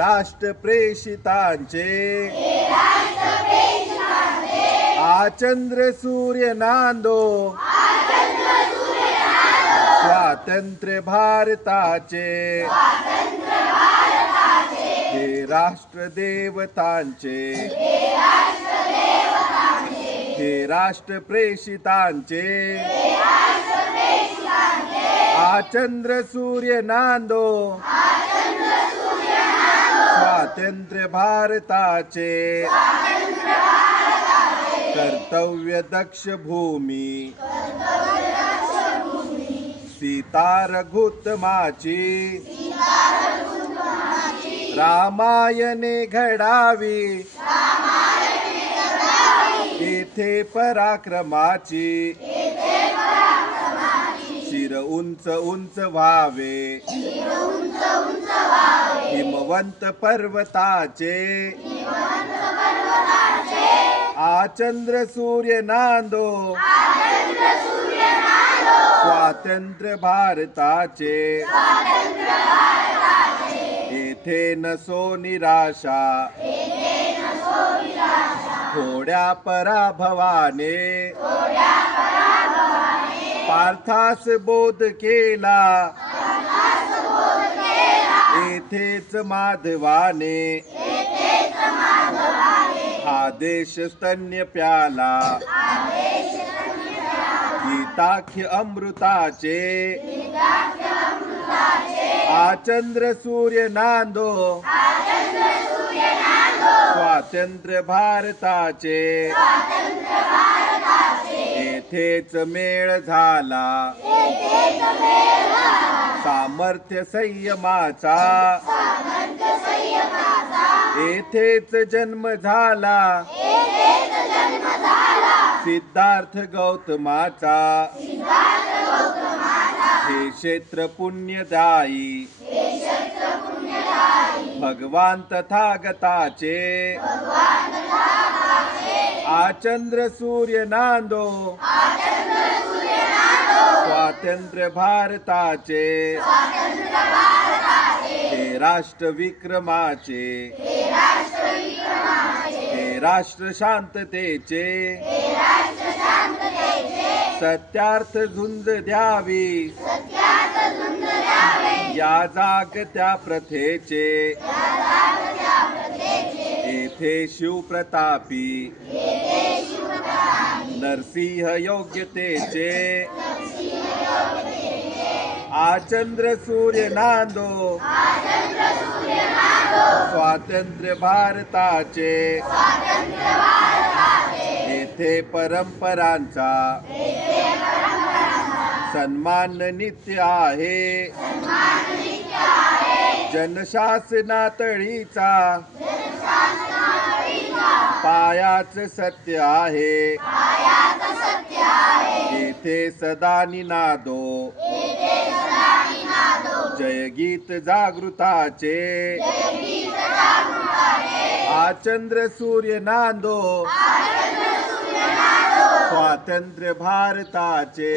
राष्ट्र प्रेषितांचे आचंद्र सूर्य नांदो स्वातंत्र्य भारताचे हे राष्ट्र देवतांचे हे राष्ट्र प्रेषितांचे आचंद्र सूर्य नांदो स्वातंत्र्य भारताचे कर्तव्य दक्ष भूमी सीता रघुत्तमाची रामायणे घडावी येथे पराक्रमाची शिर उंच उंच व्हावे हिमवंत पर्वताचे आचंद्र सूर्य नांदो स्वातंत्र्य भारताचे येथे नसो निराशा थोड्या पराभवाने पार्थास बोध केला येथेच माधवाने हा देश स्तन्य प्याला गीताख्य अमृताचे आचंद्र सूर्य नांदो स्वातंत्र्य भारताचे येथेच मेळ झाला सामर्थ्य संयमाचा येथेच जन्म झाला सिद्धार्थ गौतमाचा हे क्षेत्र पुण्यदायी भगवान तथागताचे आचंद्र सूर्य नांदो स्वातंत्र्य भारताचे हे राष्ट्र विक्रमाचे हे राष्ट्र शांततेचे सत्यार्थ झुंज द्यावी या जागत्या प्रथेचे येथे शिवप्रतापी नरसिंह योग्यतेचे आचंद्र सूर्य नांदो स्वातंत्र्य भारताचे येथे परंपरांचा सन्मान नित्य आहे जनशासनातळीचा पायाच सत्य आहे येथे सदा निनादो जयगीत जागृताचे आचंद्र सूर्य नांदो स्वातंत्र्य भारताचे